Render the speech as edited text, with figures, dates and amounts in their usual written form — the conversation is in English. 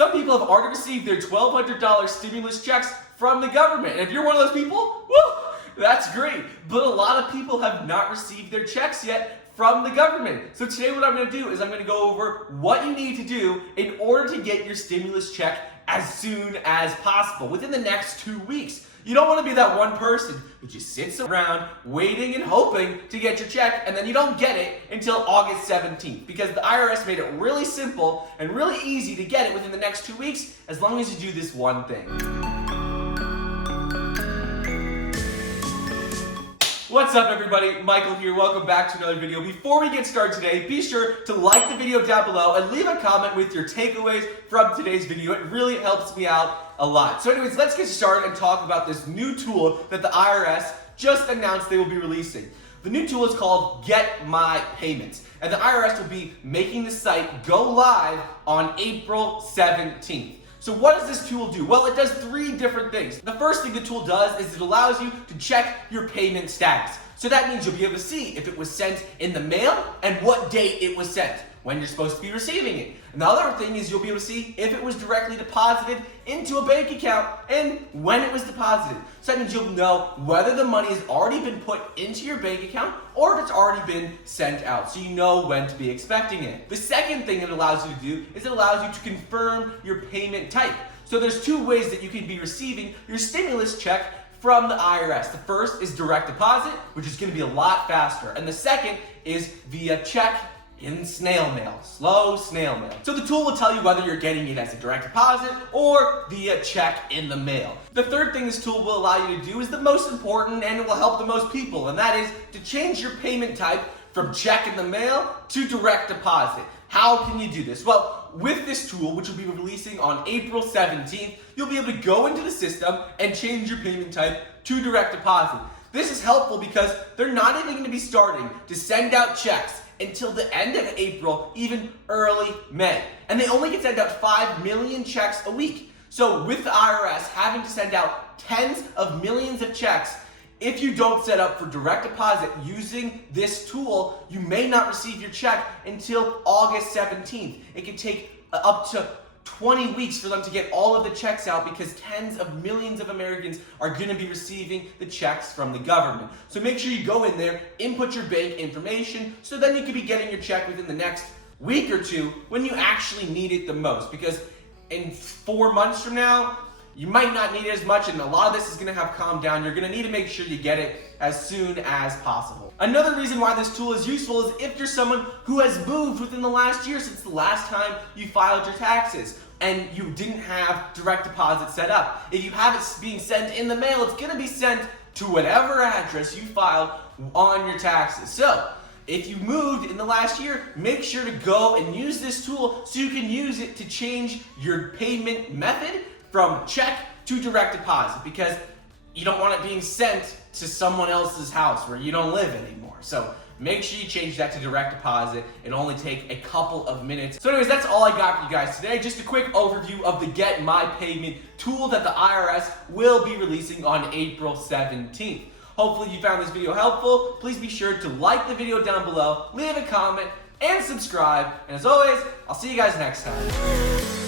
Some people have already received their $1,200 stimulus checks from the government. And if you're one of those people, woo, that's great. But a lot of people have not received their checks yet from the government. So today what I'm going to do is I'm going to go over what you need to do in order to get your stimulus check as soon as possible, within the next 2 weeks. You don't want to be that one person who just sits around waiting and hoping to get your check, and then you don't get it until August 17th, because the IRS made it really simple and really easy to get it within the next 2 weeks as long as you do this one thing. What's up, everybody? Michael here. Welcome back to another video. Before we get started today, be sure to like the video down below and leave a comment with your takeaways from today's video. It really helps me out a lot. So anyways, let's get started and talk about this new tool that the IRS just announced they will be releasing. The new tool is called Get My Payments, and the IRS will be making the site go live on April 17th. So what does this tool do? Well, it does 3 different things. The first thing the tool does is it allows you to check your payment status. So that means you'll be able to see if it was sent in the mail and what date it was sent, when you're supposed to be receiving it. And the other thing is you'll be able to see if it was directly deposited into a bank account and when it was deposited. So that means you'll know whether the money has already been put into your bank account or if it's already been sent out, so you know when to be expecting it. The second thing it allows you to do is it allows you to confirm your payment type. So there's 2 ways that you can be receiving your stimulus check from the IRS. The first is direct deposit, which is going to be a lot faster. And the second is via check in snail mail, slow snail mail. So the tool will tell you whether you're getting it as a direct deposit or via check in the mail. The third thing this tool will allow you to do is the most important, and it will help the most people, and that is to change your payment type from check in the mail to direct deposit. How can you do this? Well, with this tool, which will be releasing on April 17th, you'll be able to go into the system and change your payment type to direct deposit. This is helpful because they're not even going to be starting to send out checks until the end of April, even early May. And they only can send out 5 million checks a week. So with the IRS having to send out tens of millions of checks, if you don't set up for direct deposit using this tool, you may not receive your check until August 17th. It can take up to 20 weeks for them to get all of the checks out because tens of millions of Americans are going to be receiving the checks from the government. So make sure you go in there, input your bank information, so then you can be getting your check within the next week or 2 when you actually need it the most. Because in 4 months from now, you might not need it as much, and a lot of this is going to have calmed down. You're going to need to make sure you get it as soon as possible. Another reason why this tool is useful is if you're someone who has moved within the last year since the last time you filed your taxes and you didn't have direct deposit set up. If you have it being sent in the mail, it's going to be sent to whatever address you filed on your taxes. So if you moved in the last year, make sure to go and use this tool so you can use it to change your payment method from check to direct deposit, because you don't want it being sent to someone else's house where you don't live anymore. So make sure you change that to direct deposit. It'll only take a couple of minutes. So anyways, that's all I got for you guys today. Just a quick overview of the Get My Payment tool that the IRS will be releasing on April 17th. Hopefully you found this video helpful. Please be sure to like the video down below, leave a comment, and subscribe. And as always, I'll see you guys next time.